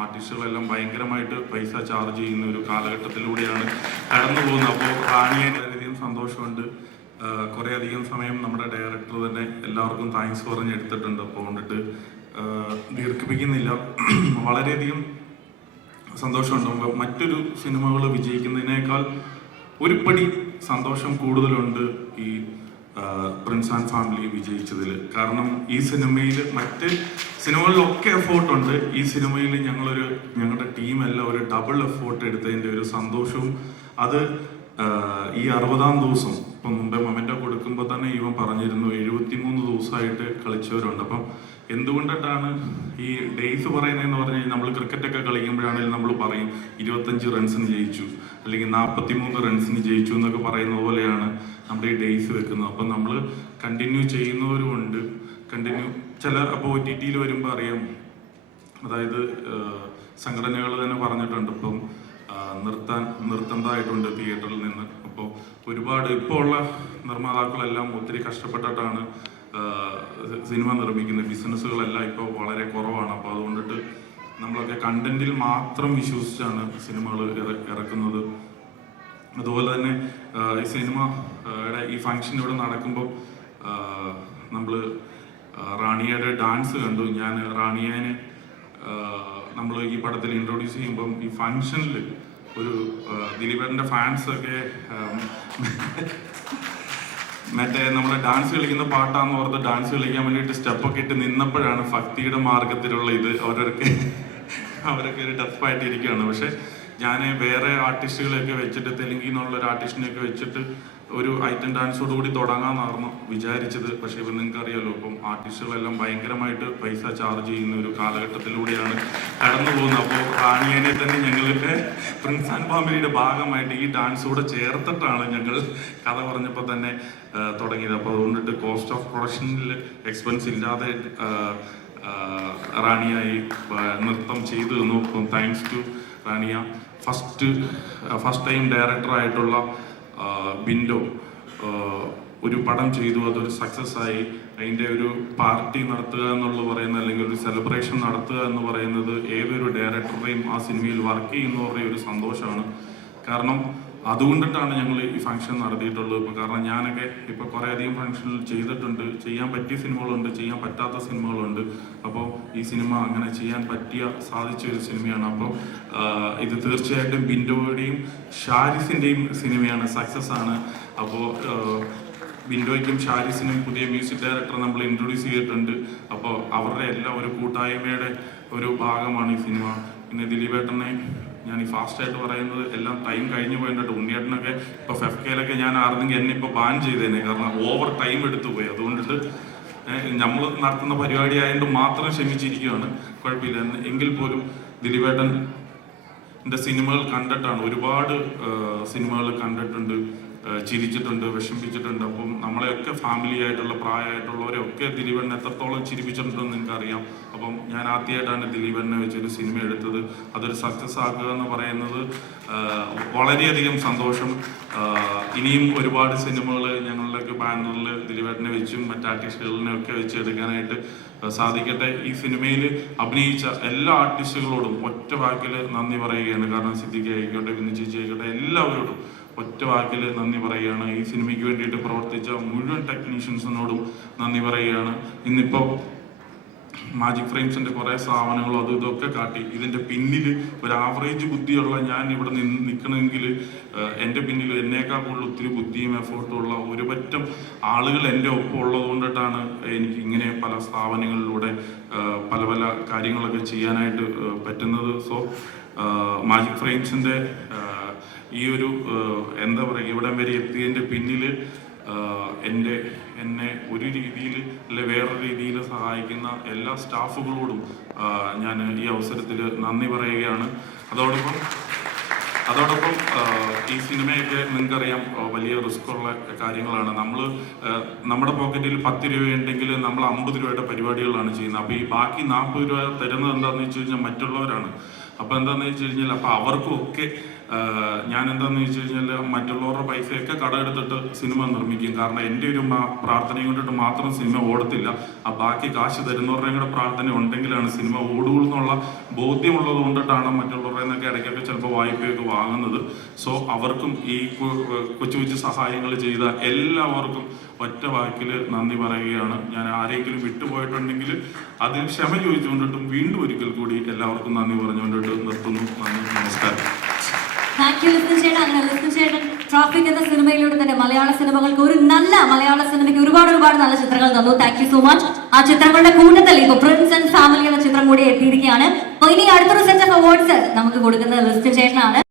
ആർട്ടിസ്റ്റുകളെല്ലാം ഭയങ്കരമായിട്ട് പൈസ ചാർജ് ചെയ്യുന്ന ഒരു കാലഘട്ടത്തിലൂടെയാണ് കടന്നു പോകുന്നത്. അപ്പോൾ റാണിയെ വളരെയധികം സന്തോഷമുണ്ട്. കുറേ അധികം സമയം നമ്മുടെ ഡയറക്ടർ തന്നെ എല്ലാവർക്കും താങ്ക്സ് പറഞ്ഞ് എടുത്തിട്ടുണ്ട്. അപ്പോൾ കൊണ്ടിട്ട് ദീർഘിപ്പിക്കുന്നില്ല. വളരെയധികം സന്തോഷമുണ്ട്. മറ്റൊരു സിനിമകൾ വിജയിക്കുന്നതിനേക്കാൾ ഒരു പടി സന്തോഷം കൂടുതലുണ്ട് ഈ പ്രിൻസ് ആൻഡ് ഫാമിലി വിജയിച്ചതിൽ. കാരണം ഈ സിനിമയിൽ മറ്റ് സിനിമകളിലൊക്കെ എഫോർട്ടുണ്ട്, ഈ സിനിമയിൽ ഞങ്ങളുടെ ടീമെല്ലാം ഒരു ഡബിൾ എഫോർട്ട് എടുത്തതിൻ്റെ ഒരു സന്തോഷവും അത് ഈ 60-ാം ദിവസം ഇപ്പം മുമ്പേ മൊമെൻ്റോ കൊടുക്കുമ്പോൾ തന്നെ ഇവൻ പറഞ്ഞിരുന്നു 73 ദിവസമായിട്ട് കളിച്ചവരുണ്ട്. അപ്പം എന്തുകൊണ്ടിട്ടാണ് ഈ ഡേയ്സ് പറയുന്നതെന്ന് പറഞ്ഞു കഴിഞ്ഞാൽ നമ്മൾ ക്രിക്കറ്റൊക്കെ കളിക്കുമ്പോഴാണെങ്കിലും നമ്മൾ പറയും 25 റൺസിന് ജയിച്ചു അല്ലെങ്കിൽ 43 റൺസിന് ജയിച്ചു എന്നൊക്കെ പറയുന്ന പോലെയാണ് നമ്മുടെ ഈ ഡേയ്സ് വെക്കുന്നത്. അപ്പം നമ്മൾ കണ്ടിന്യൂ ചെയ്യുന്നവരുമുണ്ട്, അപ്പോൾ OTT വരുമ്പോൾ അറിയാം, അതായത് സംഘടനകൾ തന്നെ പറഞ്ഞിട്ടുണ്ട് ഇപ്പം നിർത്തണ്ടായിട്ടുണ്ട് തിയേറ്ററിൽ നിന്ന്. അപ്പോൾ ഒരുപാട് ഇപ്പോൾ ഉള്ള നിർമ്മാതാക്കളെല്ലാം ഒത്തിരി കഷ്ടപ്പെട്ടിട്ടാണ് സിനിമ നിർമ്മിക്കുന്നത്. ബിസിനസ്സുകളെല്ലാം ഇപ്പോൾ വളരെ കുറവാണ്. അപ്പോൾ അതുകൊണ്ടിട്ട് നമ്മളൊക്കെ കണ്ടന്റിൽ മാത്രം വിശ്വസിച്ചാണ് സിനിമകൾ ഇറക്കുന്നത്. അതുപോലെ തന്നെ ഈ സിനിമയുടെ ഈ ഫംഗ്ഷൻ ഇവിടെ നടക്കുമ്പോൾ നമ്മൾ റാണിയുടെ ഡാൻസ് കണ്ടു. ഞാൻ റാണിയേനെ നമ്മൾ ഈ പടത്തിൽ ഇൻട്രൊഡ്യൂസ് ചെയ്യുമ്പം ഈ ഫംഗ്ഷനിൽ ഒരു ദിലീപേട്ടൻ്റെ ഫാൻസൊക്കെ മറ്റേ നമ്മുടെ ഡാൻസ് കളിക്കുന്ന പാട്ടാന്ന് ഓർത്ത് ഡാൻസ് കളിക്കാൻ വേണ്ടിയിട്ട് സ്റ്റെപ്പൊക്കെ ഇട്ട് നിന്നപ്പോഴാണ് ഭക്തിയുടെ മാർഗത്തിലുള്ള ഇത് അവരൊക്കെ ഒരു ടഫായിട്ട് ഇരിക്കുകയാണ്. പക്ഷെ ഞാൻ വേറെ ആർട്ടിസ്റ്റുകളെയൊക്കെ വെച്ചിട്ട് തെലുങ്കിൽ നിന്നുള്ള ഒരു ആർട്ടിസ്റ്റിനെയൊക്കെ വെച്ചിട്ട് ഒരു ഐറ്റം ഡാൻസോടുകൂടി തുടങ്ങാമെന്നായിരുന്നു വിചാരിച്ചത്. പക്ഷെ ഇപ്പം നിങ്ങൾക്ക് അറിയാമല്ലോ, ഇപ്പം ആർട്ടിസ്റ്റുകളെല്ലാം ഭയങ്കരമായിട്ട് പൈസ ചാർജ് ചെയ്യുന്ന ഒരു കാലഘട്ടത്തിലൂടെയാണ് കടന്നു പോകുന്നത്. അപ്പോൾ റാണിയനെ തന്നെ ഞങ്ങളുടെ പ്രിൻസ് ആൻഡ് ഫാമിലിയുടെ ഭാഗമായിട്ട് ഈ ഡാൻസോടെ ചേർത്തിട്ടാണ് ഞങ്ങൾ കഥ പറഞ്ഞപ്പോൾ തന്നെ തുടങ്ങിയത്. അപ്പോൾ അതുകൊണ്ടിട്ട് കോസ്റ്റ് ഓഫ് പ്രൊഡക്ഷനിൽ എക്സ്പെൻസ് ഇല്ലാതെ റാണിയായി നൃത്തം ചെയ്തു തന്നു. അപ്പം thanks to Rania. First time ഡയറക്ടറായിട്ടുള്ള ബിൻഡോ ഒരു പടം ചെയ്തു, അതൊരു സക്സസ് ആയി. അതിൻ്റെ ഒരു പാർട്ടി നടത്തുക എന്നുള്ളത് പറയുന്നത്, അല്ലെങ്കിൽ ഒരു സെലിബ്രേഷൻ നടത്തുക എന്ന് പറയുന്നത് ഏതൊരു ഡയറക്ടറുടെയും ആ സിനിമയിൽ വർക്ക് ചെയ്യുന്നവരുടെയും ഒരു സന്തോഷമാണ്. കാരണം അതുകൊണ്ടിട്ടാണ് ഞങ്ങൾ ഈ ഫംഗ്ഷൻ നടത്തിയിട്ടുള്ളത്. ഇപ്പോൾ കാരണം ഞാനൊക്കെ ഇപ്പോൾ കുറേ അധികം ഫംഗ്ഷനിൽ ചെയ്തിട്ടുണ്ട്. ചെയ്യാൻ പറ്റിയ സിനിമകളുണ്ട്, ചെയ്യാൻ പറ്റാത്ത സിനിമകളുണ്ട്. അപ്പോൾ ഈ സിനിമ അങ്ങനെ ചെയ്യാൻ സാധിച്ച ഒരു സിനിമയാണ്. അപ്പോൾ ഇത് തീർച്ചയായിട്ടും ബിൻഡോയുടെയും ഷാരിസിൻ്റെയും സിനിമയാണ്, സക്സസ് ആണ്. അപ്പോൾ ബിൻഡോയ്ക്കും ഷാരിസിനും പുതിയ മ്യൂസിക് ഡയറക്ടർ നമ്മൾ ഇൻട്രൊഡ്യൂസ് ചെയ്തിട്ടുണ്ട്. അപ്പോൾ അവരുടെ എല്ലാം ഒരു കൂട്ടായ്മയുടെ ഒരു ഭാഗമാണ് ഈ സിനിമ. പിന്നെ ദിലീപേട്ടനെ ഞാൻ ഈ ഫാസ്റ്റായിട്ട് പറയുന്നത് എല്ലാം ടൈം കഴിഞ്ഞു പോയിട്ട്, ഉണ്ണിയേട്ടനൊക്കെ ഇപ്പോൾ FFKയിലൊക്കെ ഞാൻ ആയിരുന്നെങ്കിൽ എന്നെ ഇപ്പോൾ ബാൻ ചെയ്തേനെ, കാരണം ഓവർ ടൈം എടുത്തു പോയി. അതുകൊണ്ടിട്ട് നമ്മൾ നടത്തുന്ന പരിപാടി ആയതുകൊണ്ട് മാത്രം ക്ഷമിച്ചിരിക്കുകയാണ്, കുഴപ്പമില്ല. എങ്കിൽ പോലും ദിലീപേട്ടൻ്റെ സിനിമകൾ കണ്ടിട്ടാണ്, ഒരുപാട് സിനിമകൾ കണ്ടിട്ടുണ്ട്, ചിരിച്ചിട്ടുണ്ട്, വിഷമിപ്പിച്ചിട്ടുണ്ട്. അപ്പം നമ്മളെയൊക്കെ ഫാമിലി ആയിട്ടുള്ള പ്രായമായിട്ടുള്ളവരെയൊക്കെ ദിലീപേട്ടൻ എത്രത്തോളം ചിരിപ്പിച്ചിട്ടുണ്ടെന്ന് നിങ്ങൾക്കറിയാം. അപ്പം ഞാൻ ആദ്യമായിട്ടാണ് ദിലീപേട്ടനെ വെച്ചൊരു സിനിമ എടുത്തത്. അതൊരു സക്സസ് ആക്കുക എന്ന് പറയുന്നത് വളരെയധികം സന്തോഷം. ഇനിയും ഒരുപാട് സിനിമകൾ ഞങ്ങളുടെയൊക്കെ ബാനറിൽ ദിലീപേട്ടനെ വെച്ചും മറ്റ് ആർട്ടിസ്റ്റുകളിനെയൊക്കെ വെച്ച് എടുക്കാനായിട്ട് സാധിക്കട്ടെ. ഈ സിനിമയിൽ അഭിനയിച്ച എല്ലാ ആർട്ടിസ്റ്റുകളോടും ഒറ്റ വാക്കിൽ നന്ദി പറയുകയാണ്. കാരണം സിദ്ദിഖ് ആയിക്കോട്ടെ, വിന്നു ചേച്ചി ആയിക്കോട്ടെ, എല്ലാവരോടും ഒറ്റ വാക്കിൽ നന്ദി പറയുകയാണ്. ഈ സിനിമയ്ക്ക് വേണ്ടിയിട്ട് പ്രവർത്തിച്ച മുഴുവൻ ടെക്നീഷ്യൻസിനോടും നന്ദി പറയുകയാണ്. ഇന്നിപ്പോൾ മാജിക് ഫ്രെയിംസിൻ്റെ കുറേ സ്ഥാപനങ്ങളും അതും ഇതൊക്കെ കാട്ടി ഇതിൻ്റെ പിന്നിൽ ഒരു ആവറേജ് ബുദ്ധിയുള്ള ഞാൻ ഇവിടെ നിൽക്കണമെങ്കിൽ എൻ്റെ പിന്നിൽ എന്നേക്കാൾ കൂടുതൽ ഒത്തിരി ബുദ്ധിയും എഫേർട്ടും ഉള്ള ഒരു പറ്റം ആളുകൾ എൻ്റെ ഒപ്പം ഉള്ളത് കൊണ്ടിട്ടാണ് എനിക്ക് ഇങ്ങനെ പല സ്ഥാപനങ്ങളിലൂടെ പല പല കാര്യങ്ങളൊക്കെ ചെയ്യാനായിട്ട് പറ്റുന്നത്. സോ മാജിക് ഫ്രെയിംസിൻ്റെ ഈ ഒരു എന്താ പറയുക, ഇവിടം വരെ എത്തിയതിൻ്റെ പിന്നിൽ എന്നെ ഒരു രീതിയിൽ അല്ലെ വേറൊരു രീതിയിൽ സഹായിക്കുന്ന എല്ലാ സ്റ്റാഫുകളോടും ഞാൻ ഈ അവസരത്തിൽ നന്ദി പറയുകയാണ്. അതോടൊപ്പം ഈ സിനിമയൊക്കെ നിങ്ങൾക്കറിയാം വലിയ റിസ്ക് ഉള്ള കാര്യങ്ങളാണ്. നമ്മുടെ പോക്കറ്റിൽ 10 രൂപയുണ്ടെങ്കിൽ നമ്മൾ 50 രൂപയുടെ പരിപാടികളാണ് ചെയ്യുന്നത്. അപ്പോൾ ഈ ബാക്കി 40 രൂപ തരുന്നത് എന്താണെന്ന് വെച്ച് കഴിഞ്ഞാൽ മറ്റുള്ളവരാണ്. അപ്പോൾ എന്താണെന്ന് വെച്ച് കഴിഞ്ഞാൽ അപ്പോൾ അവർക്കും ഒക്കെ ഞാൻ എന്താണെന്ന് വെച്ച് കഴിഞ്ഞാൽ മറ്റുള്ളവരുടെ പൈസയൊക്കെ കടമെടുത്തിട്ട് സിനിമ നിർമ്മിക്കും. കാരണം എൻ്റെ ഒരു പ്രാർത്ഥനയും കൊണ്ടിട്ട് മാത്രം സിനിമ ഓടത്തില്ല. ആ ബാക്കി കാശ് തരുന്നവരുടെയും കൂടെ പ്രാർത്ഥന ഉണ്ടെങ്കിലാണ് സിനിമ ഓടുകയുള്ളൂ എന്നുള്ള ബോധ്യമുള്ളത് കൊണ്ടിട്ടാണ് മറ്റുള്ളവരുടെ നിന്നൊക്കെ ഇടയ്ക്കൊക്കെ ചിലപ്പോൾ വായ്പയൊക്കെ വാങ്ങുന്നത്. സോ അവർക്കും ഈ കൊച്ചു കൊച്ചു സഹായങ്ങൾ ചെയ്ത എല്ലാവർക്കും ഒറ്റ വാക്കിൽ നന്ദി പറയുകയാണ്. ഞാൻ ആരെങ്കിലും വിട്ടുപോയിട്ടുണ്ടെങ്കിൽ അതിന് ക്ഷമ ചോദിച്ചുകൊണ്ടിട്ടും വീണ്ടും ഒരിക്കൽ കൂടി എല്ലാവർക്കും നന്ദി പറഞ്ഞുകൊണ്ടിട്ട് നിർത്തുന്നു. നന്ദി, നമസ്കാരം. താങ്ക് യു ലിസ്റ്റിൻ ചേട്ടൻ. അങ്ങനെ ലിസ്റ്റിൻ ചേട്ടൻ ട്രാഫിക് എന്ന സിനിമയിലൂടെ തന്നെ മലയാള സിനിമകൾക്ക് ഒരു നല്ല മലയാള സിനിമയ്ക്ക് ഒരുപാട് നല്ല ചിത്രങ്ങൾ തന്നു. Thank you so much. ആ ചിത്രങ്ങളുടെ കൂട്ടത്തിൽ ഇപ്പൊ പ്രിൻസ് ആൻഡ് ഫാമിലി എന്ന ചിത്രം കൂടി എത്തിയിരിക്കുകയാണ്. അപ്പൊ ഇനി അടുത്തൊരു സെറ്റ് ഓഫ് അവാർഡ്സ് നമുക്ക് കൊടുക്കുന്നത് ലിസ്റ്റിൻ ചേട്ടനാണ്.